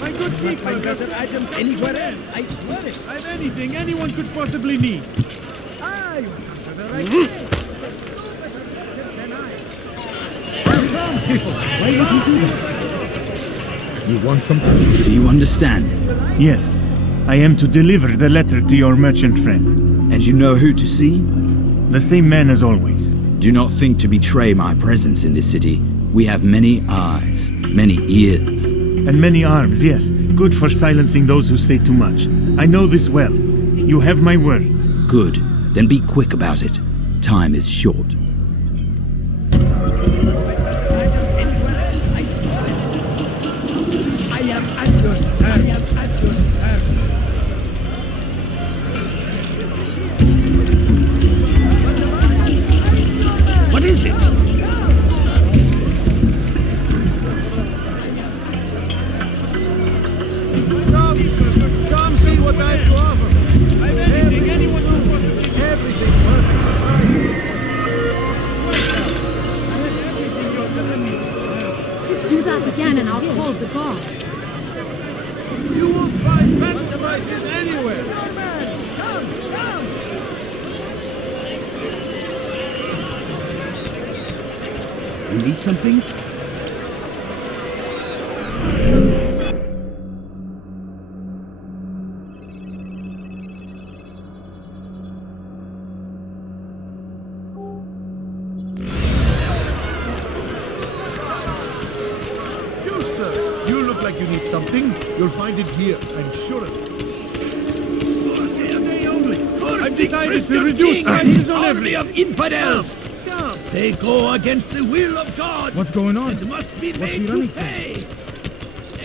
My good people find better items anywhere else. I swear it. I have anything anyone could possibly need. Ah, you have come to the right place. Come, people. Why did you do that? You want something? Do you understand? Yes. I am to deliver the letter to your merchant friend. And you know who to see? The same man as always. Do not think to betray my presence in this city. We have many eyes, many ears. And many arms, yes. Good for silencing those who say too much. I know this well. You have my word. Good. Then be quick about it. Time is short. I am at your service. What is it? Come see what I have to offer. I have anything anyone wants. Everything perfect. Do that again and I'll call the guard. You won't find phantom devices anywhere. You need something? Like you need something, you'll find it here, I'm sure of it. Today only. I've decided to reduce prices on every of infidels. Come. They go against the will of God. What's going on? And must be made to pay.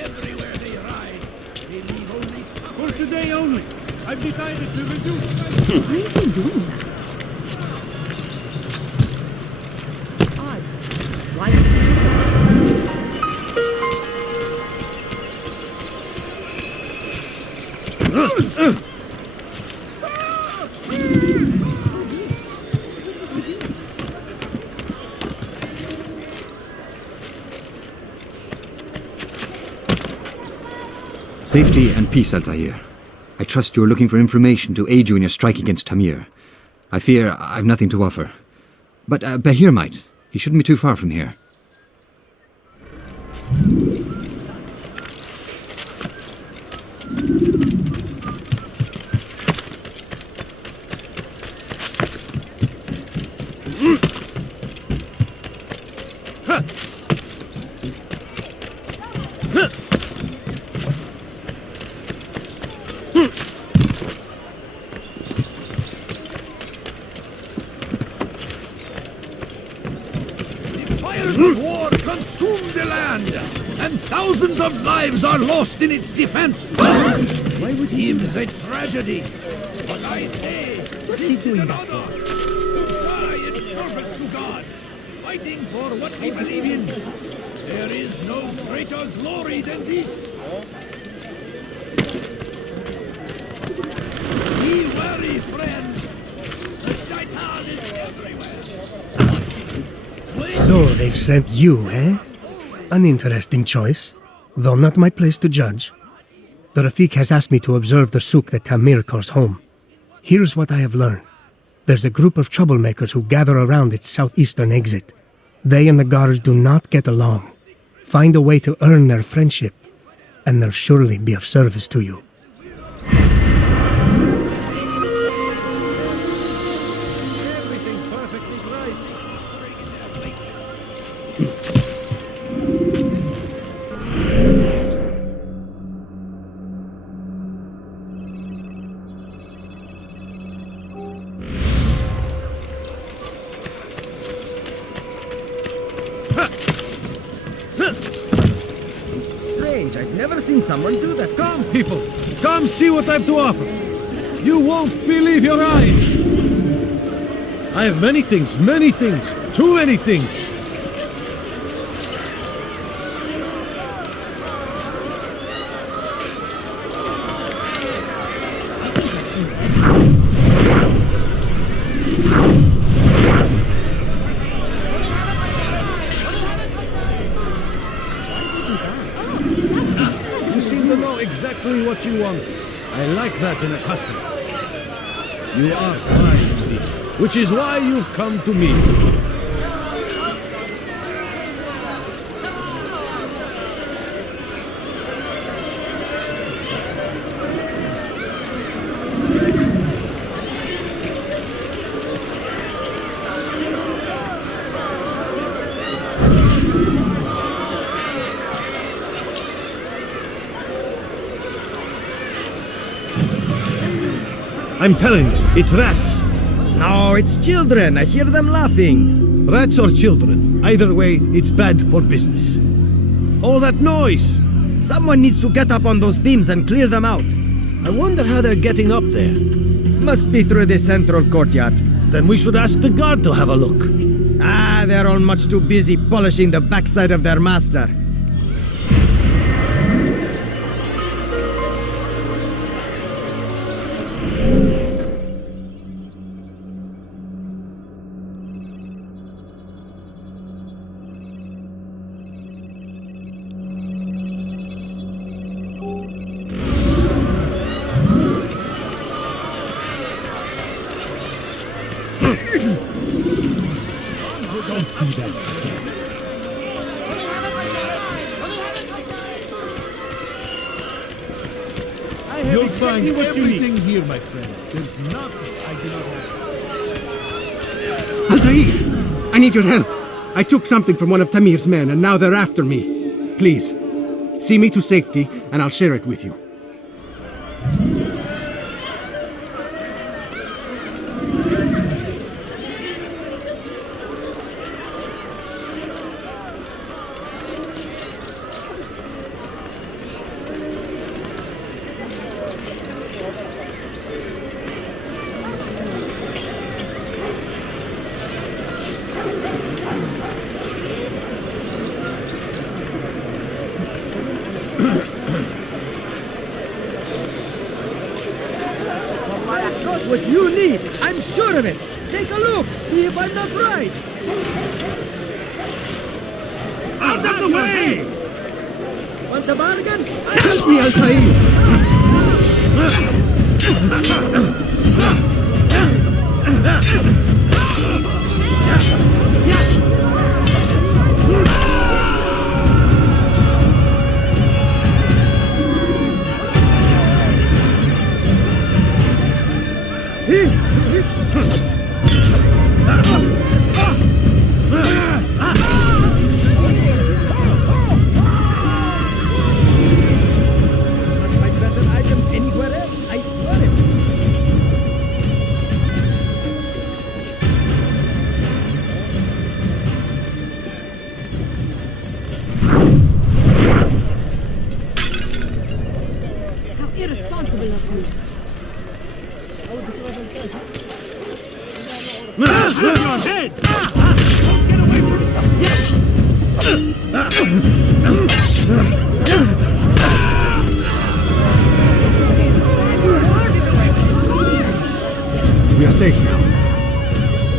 Everywhere they ride, they leave only for today only. I've decided to reduce prices. Why is he doing that? Odd. Why? Safety and peace, Altair. I trust you are looking for information to aid you in your strike against Tamir. I fear I've nothing to offer. But Bahir might. He shouldn't be too far from here. Thousands of lives are lost in its defense. Why would he? Seems a tragedy. But I say, what is he doing that for? Die in service to God, fighting for what we believe in. There is no greater glory than this. Be wary, friends. The shaitan is everywhere. So they've sent you, eh? An interesting choice, though not my place to judge. The Rafik has asked me to observe the souk that Tamir calls home. Here's what I have learned. There's a group of troublemakers who gather around its southeastern exit. They and the guards do not get along. Find a way to earn their friendship, and they'll surely be of service to you. I've never seen someone do that. Come, people. Come see what I have to offer. You won't believe your eyes. I have many things, too many things. exactly what you want. I like that in a customer. You are kind indeed, which is why you've come to me. I'm telling you, it's rats. No, it's children. I hear them laughing. Rats or children. Either way, it's bad for business. All that noise! Someone needs to get up on those beams and clear them out. I wonder how they're getting up there. Must be through the central courtyard. Then we should ask the guard to have a look. Ah, they're all much too busy polishing the backside of their master. You'll find everything here, my friend. There's nothing I do not have. Altair! I need your help. I took something from one of Tamir's men, and now they're after me. Please, see me to safety, and I'll share it with you. What you need, I'm sure of it. Take a look, see if I'm not right. Out of the way! Want a bargain? Help me, Altair! We are safe now.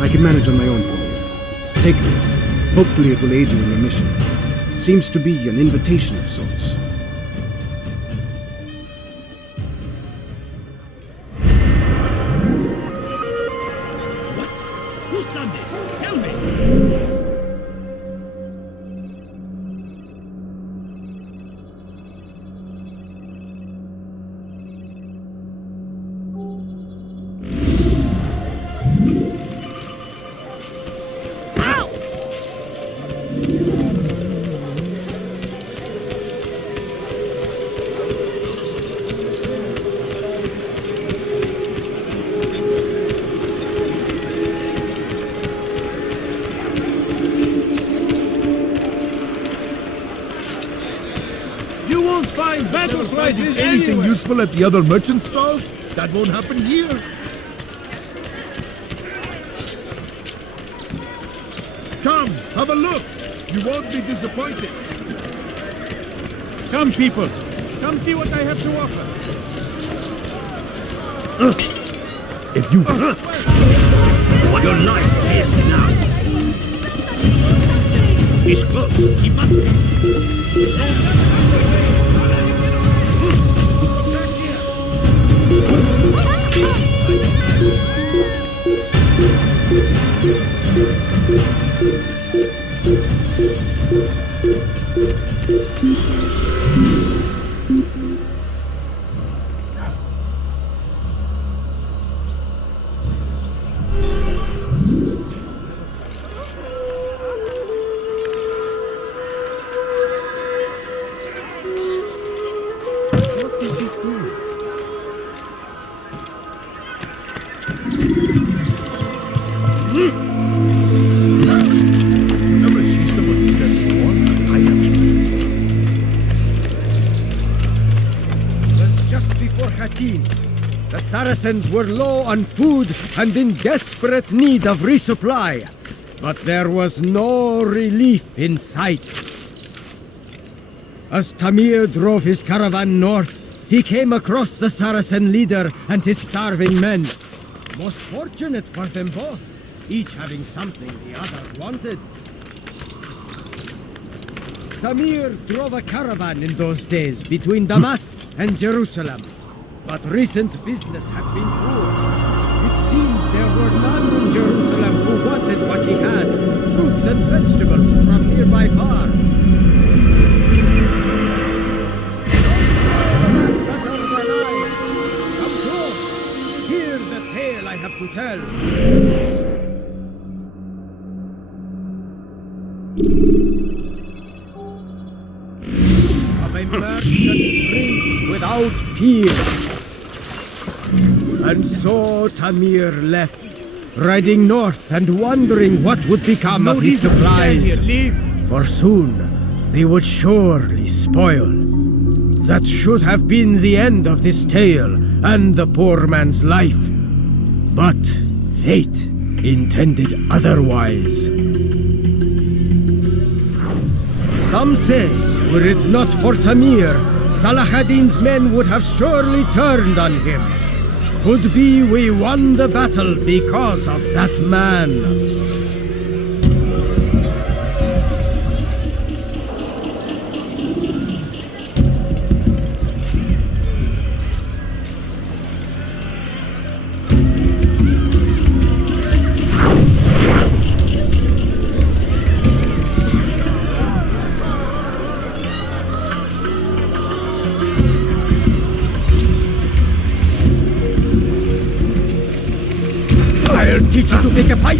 I can manage on my own for you. Take this. Hopefully it will aid you in your mission. Seems to be an invitation of sorts. Who's done this? Tell me! Find battle prices anything useful at the other merchant stalls? That won't happen here. Come, have a look. You won't be disappointed. Come, people. Come see what I have to offer. If you... Your life is now. He's close. He must be. The Saracens were low on food and in desperate need of resupply, but there was no relief in sight. As Tamir drove his caravan north, he came across the Saracen leader and his starving men. Most fortunate for them both, each having something the other wanted. Tamir drove a caravan in those days between Damas and Jerusalem. But recent business had been poor. It seemed there were none in Jerusalem who wanted what he had, fruits and vegetables from nearby farms. Don't know the man better than I. Come close. Hear the tale I have to tell. Of a merchant prince without peer. And so Tamir left, riding north and wondering what would become of his supplies. For soon they would surely spoil. That should have been the end of this tale and the poor man's life. But fate intended otherwise. Some say, were it not for Tamir, Salah ad-Din's men would have surely turned on him. Could be we won the battle because of that man. Teach you to pick a fight.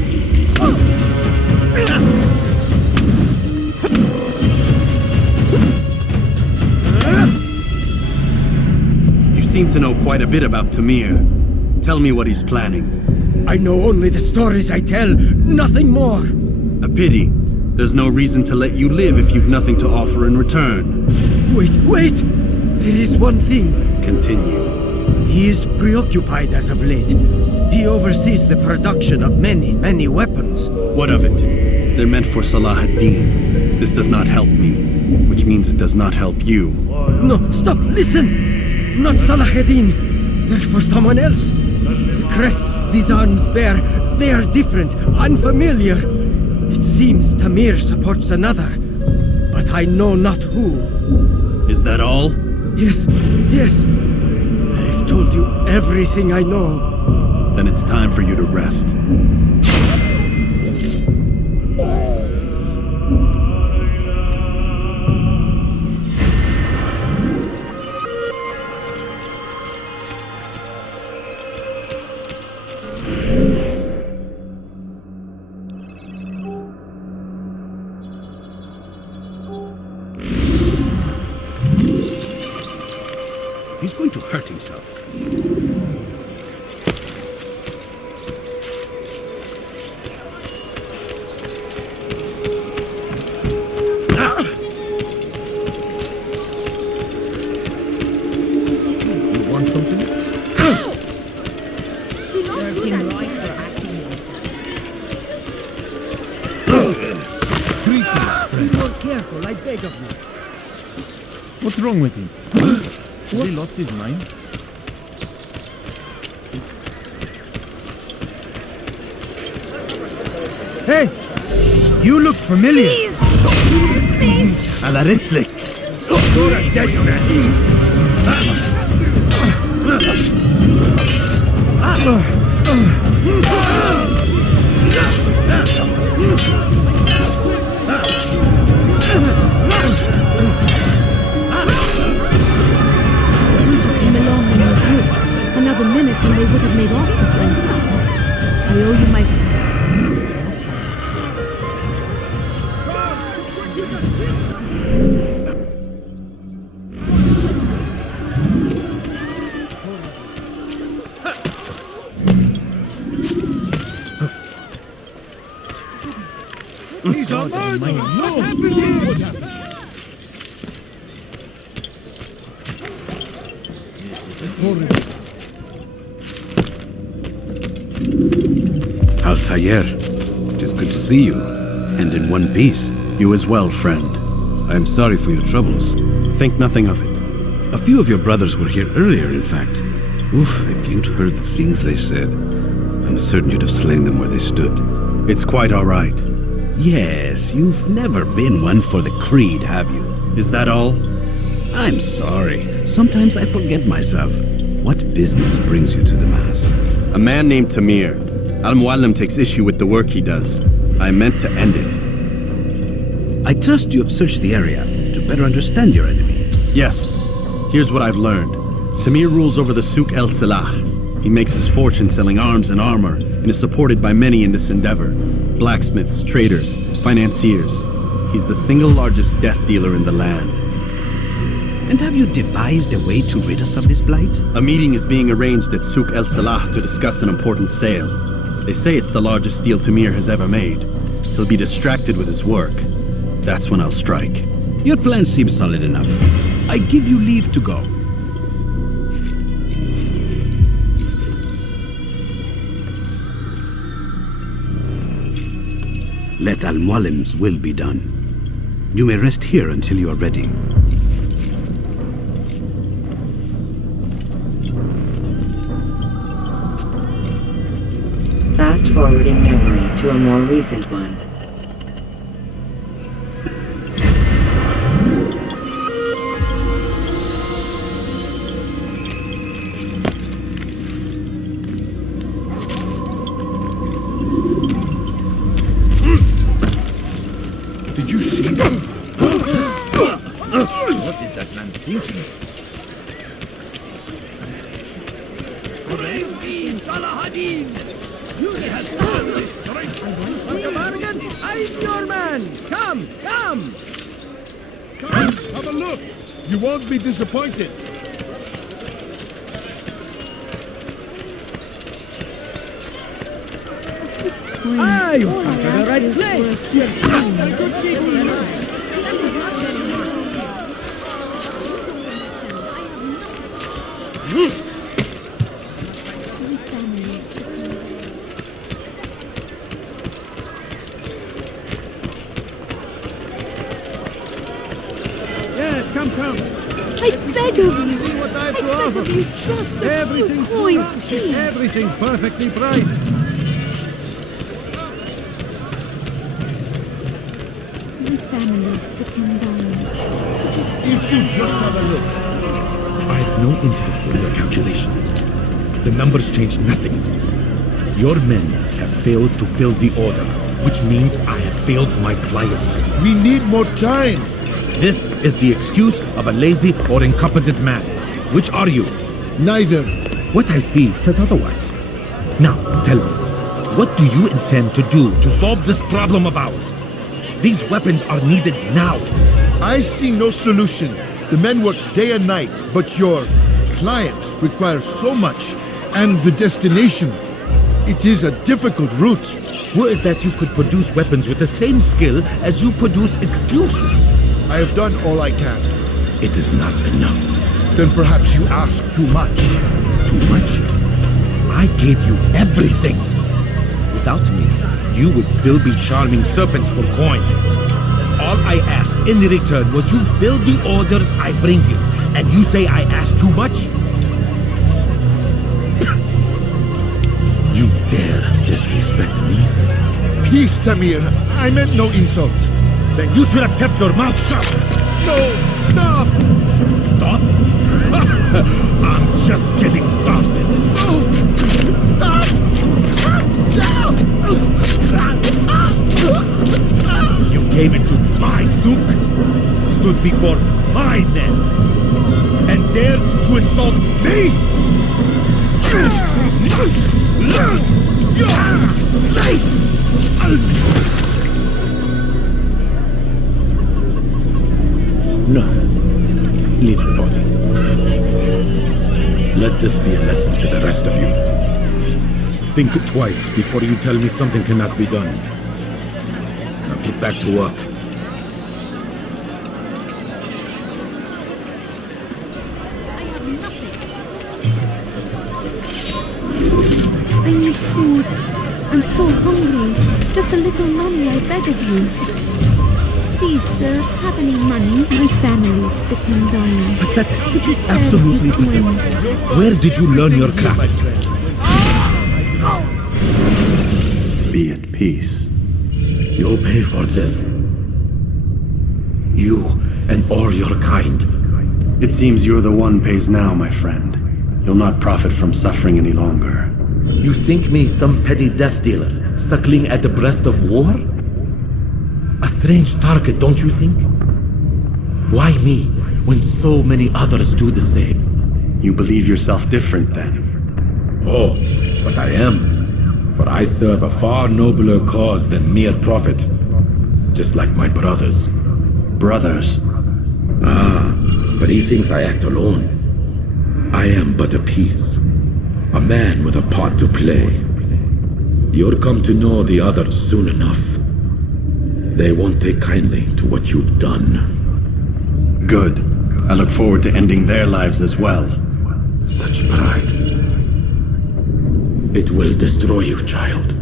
You seem to know quite a bit about Tamir. Tell me what he's planning. I know only the stories I tell, nothing more. A pity. There's no reason to let you live if you've nothing to offer in return. Wait! There is one thing. Continue. He is preoccupied as of late. He oversees the production of many weapons. What of it? They're meant for Salah ad-Din. This does not help me, which means it does not help you. No, stop, listen! Not Salah ad-Din. They're for someone else. The crests these arms bear, they are different, unfamiliar. It seems Tamir supports another, but I know not who. Is that all? Yes. I've told you everything I know. Then it's time for you to rest. He's going to hurt himself. What's wrong with him? Has he lost his mind? Hey! You look familiar. Ala rislik. You're a dead man. God Almighty, no! What happened? Altair, it is good to see you, and in one piece. You as well, friend. I am sorry for your troubles. Think nothing of it. A few of your brothers were here earlier, in fact. Oof, if you'd heard the things they said, I'm certain you'd have slain them where they stood. It's quite all right. Yes, you've never been one for the creed, have you? Is that all? I'm sorry. Sometimes I forget myself. What business brings you to the Mass? A man named Tamir. Al-Muallim takes issue with the work he does. I meant to end it. I trust you have searched the area to better understand your enemy. Yes. Here's what I've learned. Tamir rules over the Souk el-Salah. He makes his fortune selling arms and armor, and is supported by many in this endeavor. Blacksmiths, traders, financiers. He's the single largest death dealer in the land. And have you devised a way to rid us of this blight? A meeting is being arranged at Souk el-Salah to discuss an important sale. They say it's the largest deal Tamir has ever made. He'll be distracted with his work. That's when I'll strike. Your plan seems solid enough. I give you leave to go. Let Al-Muallim's will be done. You may rest here until you are ready. Fast-forwarding memory to a more recent one. Did you see that? What is that man thinking? I'm your man! Come! Come! Come, have a look! You won't be disappointed. Ah, you come to the right place! Yes, come. I beg of you. See what I have to I beg offer. of you, just a few Everything's coins, scrumptious, please. everything perfectly priced. My family to come down. If you just have a look. I have no interest in your calculations. The numbers change nothing. Your men have failed to fill the order, which means I have failed my client. We need more time. This is the excuse of a lazy or incompetent man. Which are you? Neither. What I see says otherwise. Now, tell me, what do you intend to do to solve this problem of ours? These weapons are needed now. I see no solution. The men work day and night, but your client requires so much. And the destination. It is a difficult route. Would that you could produce weapons with the same skill as you produce excuses. I have done all I can. It is not enough. Then perhaps you ask too much. Too much? I gave you everything. Without me, you would still be charming serpents for coin. All I ask in return was you fill the orders I bring you. And you say I ask too much? You dare disrespect me? Peace, Tamir. I meant no insult. Then you should have kept your mouth shut. No! Stop! Stop? I'm just getting started. Stop! You came into my souk, stood before my men, and dared to insult me? No. Leave the body. Let this be a lesson to the rest of you. Think twice before you tell me something cannot be done. Now get back to work. I need food. I'm so hungry. Just a little money, I beg of you. Please, sir, have any money? My family is sick and dying. Pathetic. Could you spare Absolutely a few pathetic. coins? Where did you learn your craft? Be at peace. You'll pay for this. You and all your kind. It seems you're the one pays now, my friend. You'll not profit from suffering any longer. You think me some petty death dealer, suckling at the breast of war? A strange target, don't you think? Why me, when so many others do the same? You believe yourself different, then? Oh, but I am. For I serve a far nobler cause than mere profit. Just like my brothers. Brothers? Ah, but he thinks I act alone. I am but a piece. A man with a part to play. You'll come to know the others soon enough. They won't take kindly to what you've done. Good. I look forward to ending their lives as well. Such pride. It will destroy you, child.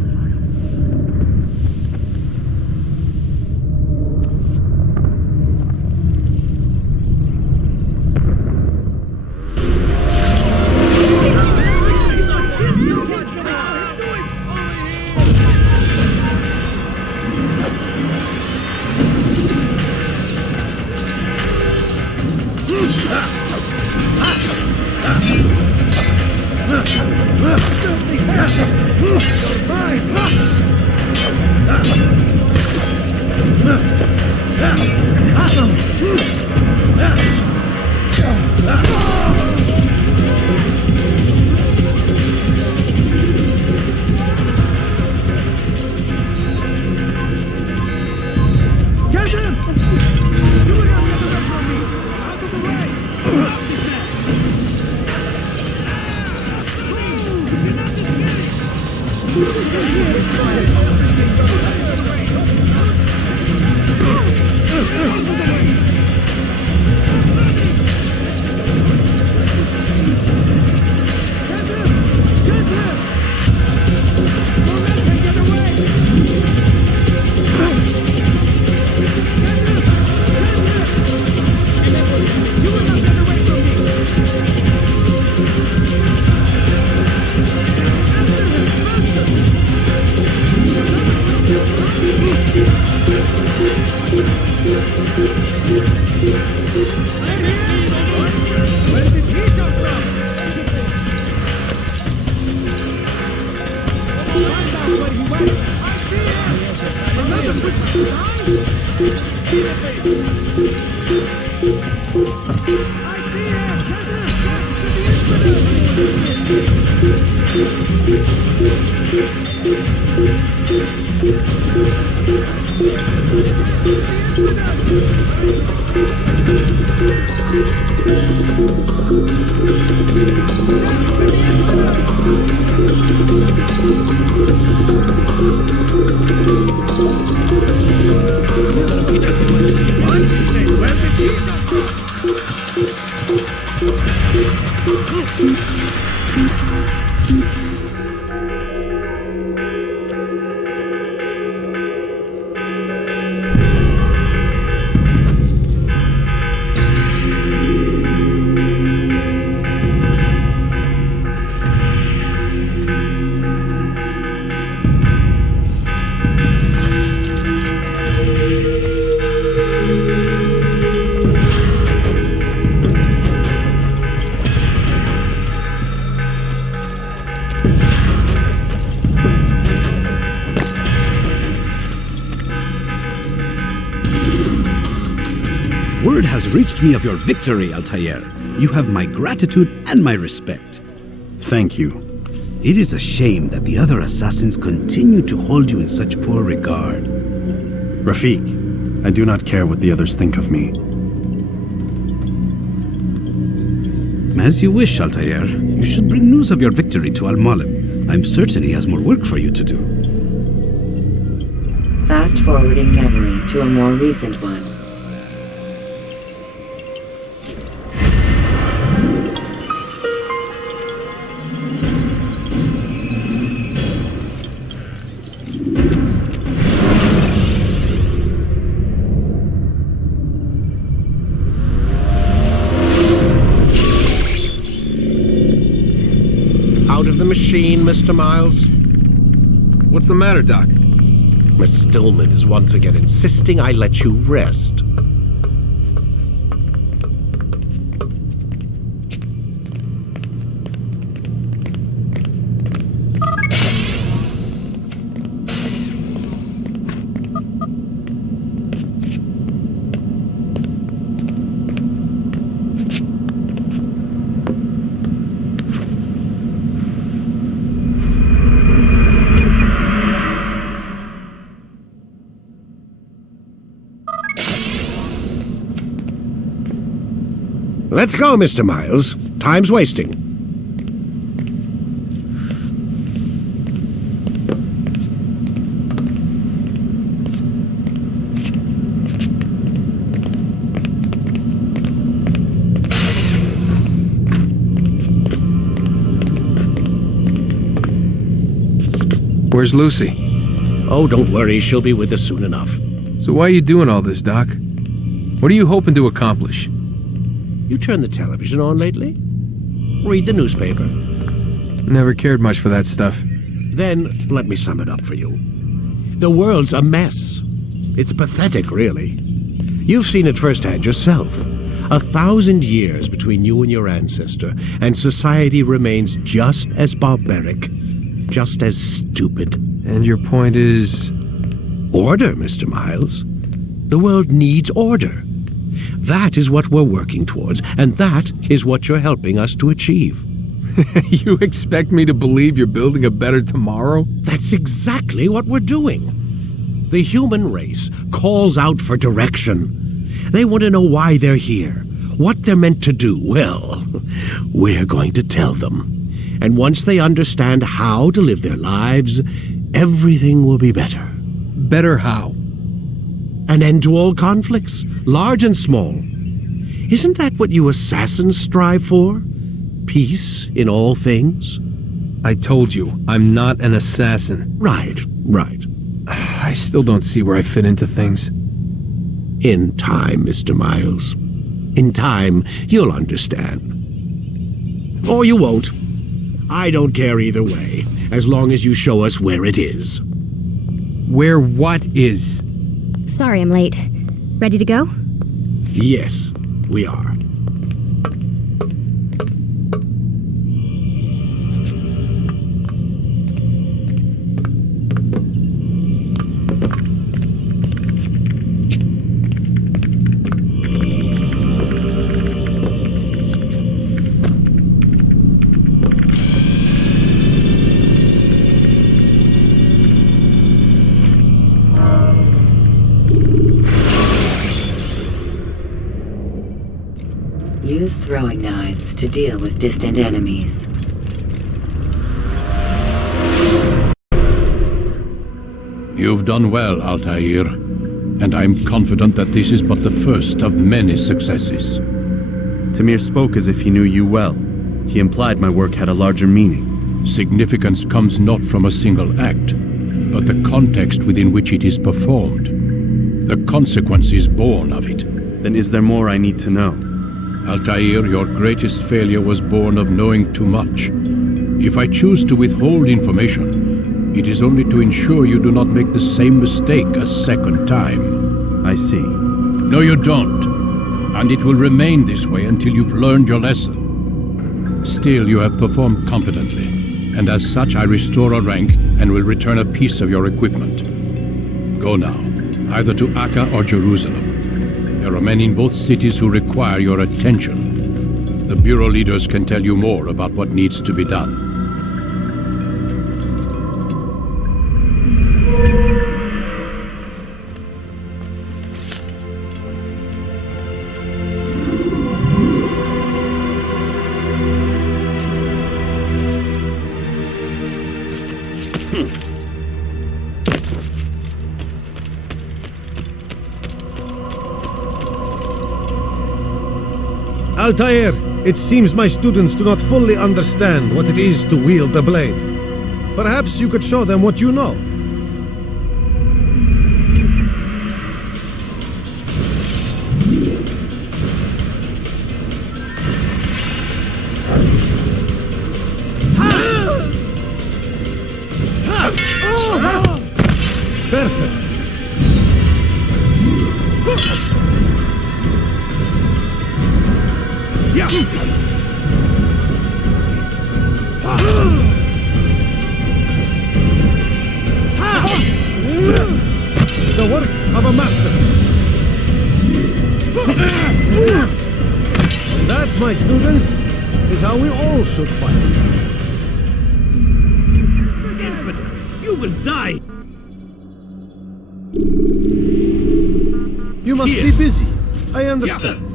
Word has reached me of your victory, Altair. You have my gratitude and my respect. Thank you. It is a shame that the other assassins continue to hold you in such poor regard. Rafik, I do not care what the others think of me. As you wish, Altair. You should bring news of your victory to Al-Malim. I'm certain he has more work for you to do. Fast-forwarding memory to a more recent one. Out of the machine, Mr. Miles? What's the matter, Doc? Miss Stillman is once again insisting I let you rest. Let's go, Mr. Miles. Time's wasting. Where's Lucy? Oh, don't worry. She'll be with us soon enough. So why are you doing all this, Doc? What are you hoping to accomplish? You turned the television on lately? Read the newspaper? Never cared much for that stuff. Then, let me sum it up for you. The world's a mess. It's pathetic, really. You've seen it firsthand yourself. 1,000 years between you and your ancestor, and society remains just as barbaric, just as stupid. And your point is? Order, Mr. Miles. The world needs order. That is what we're working towards, and that is what you're helping us to achieve. You expect me to believe you're building a better tomorrow? That's exactly what we're doing. The human race calls out for direction. They want to know why they're here, what they're meant to do. Well, we're going to tell them. And once they understand how to live their lives, everything will be better. Better how? An end to all conflicts, large and small. Isn't that what you assassins strive for? Peace in all things? I told you, I'm not an assassin. Right. I still don't see where I fit into things. In time, Mr. Miles. In time, you'll understand. Or you won't. I don't care either way, as long as you show us where it is. Where what is? Sorry I'm late. Ready to go? Yes, we are. Use throwing knives to deal with distant enemies. You've done well, Altair, and I'm confident that this is but the first of many successes. Tamir spoke as if he knew you well. He implied my work had a larger meaning. Significance comes not from a single act, but the context within which it is performed. The consequence is born of it. Then is there more I need to know? Altair, your greatest failure was born of knowing too much. If I choose to withhold information, it is only to ensure you do not make the same mistake a second time. I see. No, you don't. And it will remain this way until you've learned your lesson. Still, you have performed competently, and as such I restore a rank and will return a piece of your equipment. Go now, either to Akka or Jerusalem. There are men in both cities who require your attention. The Bureau leaders can tell you more about what needs to be done. Altair, it seems my students do not fully understand what it is to wield the blade. Perhaps you could show them what you know. Perfect. Yeah. The work of a master. And that, my students, is how we all should fight. You will die. You must be busy. I understand.